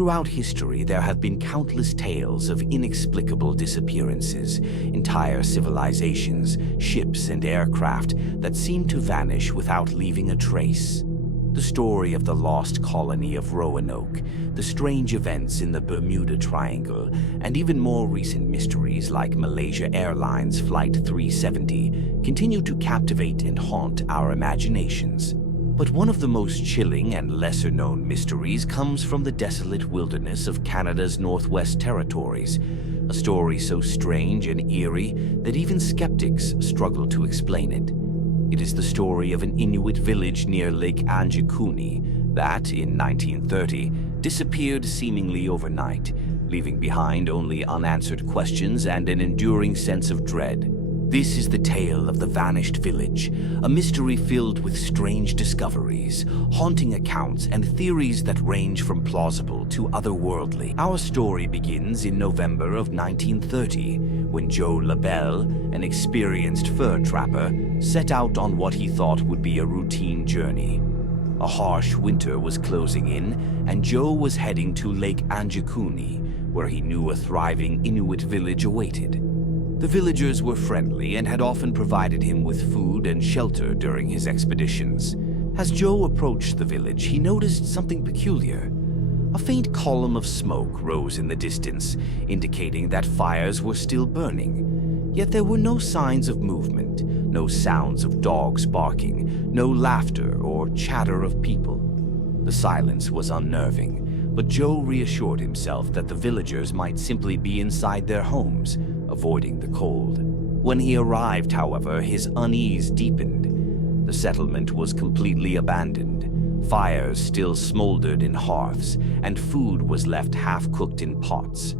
Throughout history, there have been countless tales of inexplicable disappearances, entire civilizations, ships and aircraft that seem to vanish without leaving a trace. The story of the lost colony of Roanoke, the strange events in the Bermuda Triangle, and even more recent mysteries like Malaysia Airlines Flight 370 continue to captivate and haunt our imaginations. But one of the most chilling and lesser-known mysteries comes from the desolate wilderness of Canada's Northwest Territories, a story so strange and eerie that even skeptics struggle to explain it. It is the story of an Inuit village near Lake Anjikuni that, in 1930, disappeared seemingly overnight, leaving behind only unanswered questions and an enduring sense of dread. This is the tale of the vanished village, a mystery filled with strange discoveries, haunting accounts, and theories that range from plausible to otherworldly. Our story begins in November of 1930, when Joe LaBelle, an experienced fur trapper, set out on what he thought would be a routine journey. A harsh winter was closing in, and Joe was heading to Lake Anjikuni, where he knew a thriving Inuit village awaited. The villagers were friendly and had often provided him with food and shelter during his expeditions. As Joe approached the village, he noticed something peculiar. A faint column of smoke rose in the distance, indicating that fires were still burning. Yet there were no signs of movement, no sounds of dogs barking, no laughter or chatter of people. The silence was unnerving, but Joe reassured himself that the villagers might simply be inside their homes, avoiding the cold. When he arrived, however, his unease deepened. The settlement was completely abandoned. Fires still smoldered in hearths, and food was left half-cooked in pots.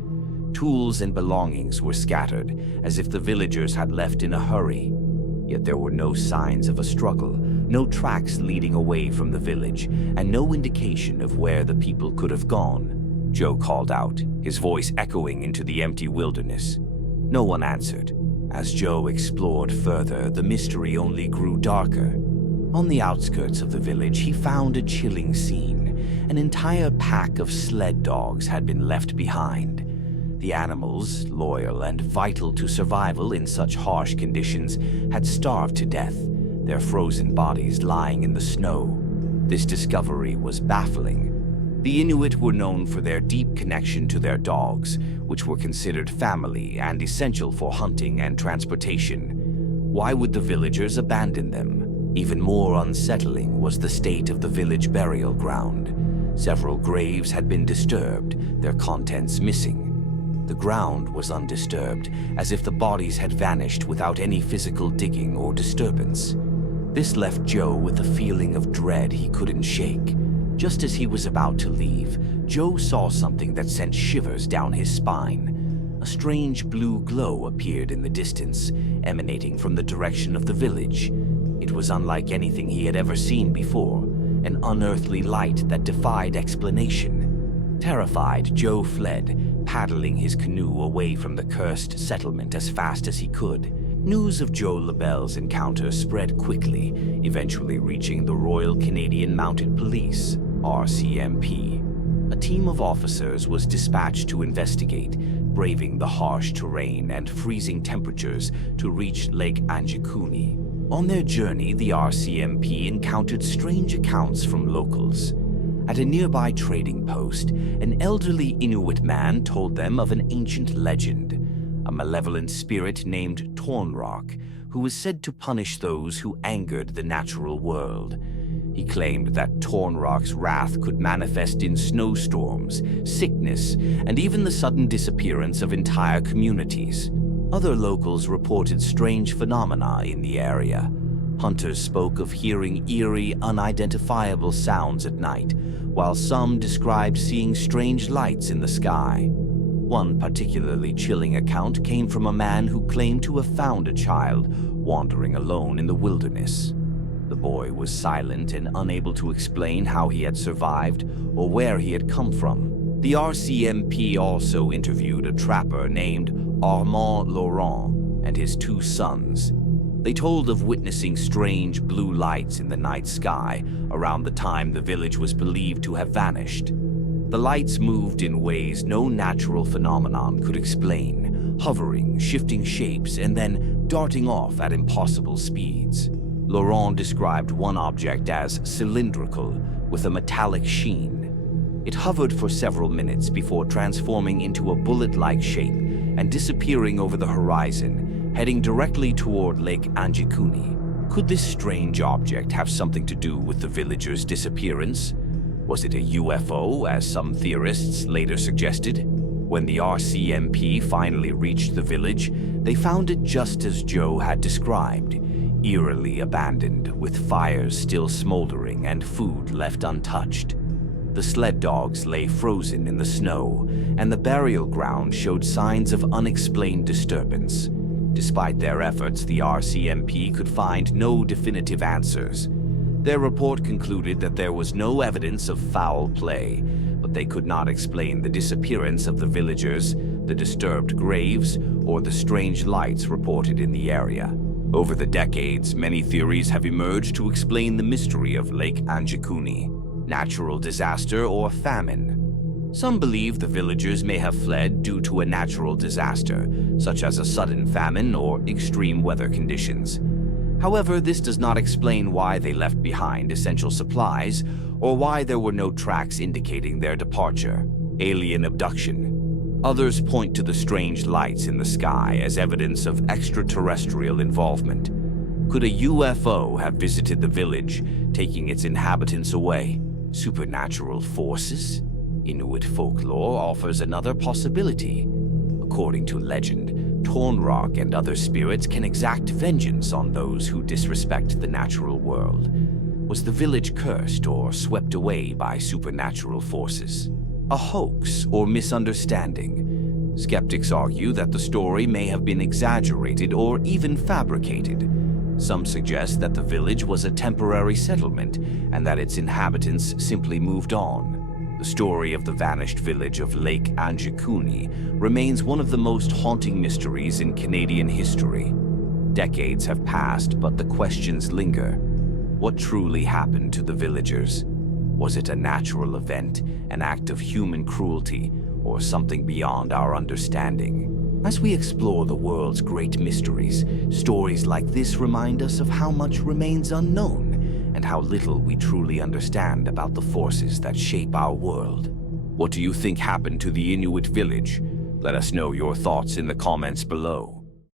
Tools and belongings were scattered, as if the villagers had left in a hurry. Yet there were no signs of a struggle, no tracks leading away from the village, and no indication of where the people could have gone. Joe called out, his voice echoing into the empty wilderness. No one answered. As Joe explored further, the mystery only grew darker. On the outskirts of the village, he found a chilling scene. An entire pack of sled dogs had been left behind. The animals, loyal and vital to survival in such harsh conditions, had starved to death, their frozen bodies lying in the snow. This discovery was baffling. The Inuit were known for their deep connection to their dogs, which were considered family and essential for hunting and transportation. Why would the villagers abandon them? Even more unsettling was the state of the village burial ground. Several graves had been disturbed, their contents missing. The ground was undisturbed, as if the bodies had vanished without any physical digging or disturbance. This left Joe with a feeling of dread he couldn't shake. Just as he was about to leave, Joe saw something that sent shivers down his spine. A strange blue glow appeared in the distance, emanating from the direction of the village. It was unlike anything he had ever seen before, an unearthly light that defied explanation. Terrified, Joe fled, paddling his canoe away from the cursed settlement as fast as he could. News of Joe LaBelle's encounter spread quickly, eventually reaching the Royal Canadian Mounted Police, RCMP. A team of officers was dispatched to investigate, braving the harsh terrain and freezing temperatures to reach Lake Anjikuni. On their journey, the RCMP encountered strange accounts from locals. At a nearby trading post, an elderly Inuit man told them of an ancient legend, a malevolent spirit named Tornrock, who was said to punish those who angered the natural world. He claimed that Tornrock's wrath could manifest in snowstorms, sickness, and even the sudden disappearance of entire communities. Other locals reported strange phenomena in the area. Hunters spoke of hearing eerie, unidentifiable sounds at night, while some described seeing strange lights in the sky. One particularly chilling account came from a man who claimed to have found a child wandering alone in the wilderness. The boy was silent and unable to explain how he had survived or where he had come from. The RCMP also interviewed a trapper named Armand Laurent and his two sons. They told of witnessing strange blue lights in the night sky around the time the village was believed to have vanished. The lights moved in ways no natural phenomenon could explain, hovering, shifting shapes, and then darting off at impossible speeds. Laurent described one object as cylindrical, with a metallic sheen. It hovered for several minutes before transforming into a bullet-like shape and disappearing over the horizon, heading directly toward Lake Anjikuni. Could this strange object have something to do with the villagers' disappearance? Was it a UFO, as some theorists later suggested? When the RCMP finally reached the village, they found it just as Joe had described, eerily abandoned, with fires still smoldering and food left untouched. The sled dogs lay frozen in the snow, and the burial ground showed signs of unexplained disturbance. Despite their efforts, the RCMP could find no definitive answers. Their report concluded that there was no evidence of foul play, but they could not explain the disappearance of the villagers, the disturbed graves, or the strange lights reported in the area. Over the decades, many theories have emerged to explain the mystery of Lake Anjikuni: natural disaster or famine. Some believe the villagers may have fled due to a natural disaster, such as a sudden famine or extreme weather conditions. However, this does not explain why they left behind essential supplies or why there were no tracks indicating their departure. Alien abduction. Others point to the strange lights in the sky as evidence of extraterrestrial involvement. Could a UFO have visited the village, taking its inhabitants away? Supernatural forces? Inuit folklore offers another possibility. According to legend, Tornrock and other spirits can exact vengeance on those who disrespect the natural world. Was the village cursed or swept away by supernatural forces? A hoax or misunderstanding? Skeptics argue that the story may have been exaggerated or even fabricated. Some suggest that the village was a temporary settlement and that its inhabitants simply moved on. The story of the vanished village of Lake Anjikuni remains one of the most haunting mysteries in Canadian history. Decades have passed, but the questions linger. What truly happened to the villagers? Was it a natural event, an act of human cruelty, or something beyond our understanding? As we explore the world's great mysteries, stories like this remind us of how much remains unknown and how little we truly understand about the forces that shape our world. What do you think happened to the Inuit village? Let us know your thoughts in the comments below.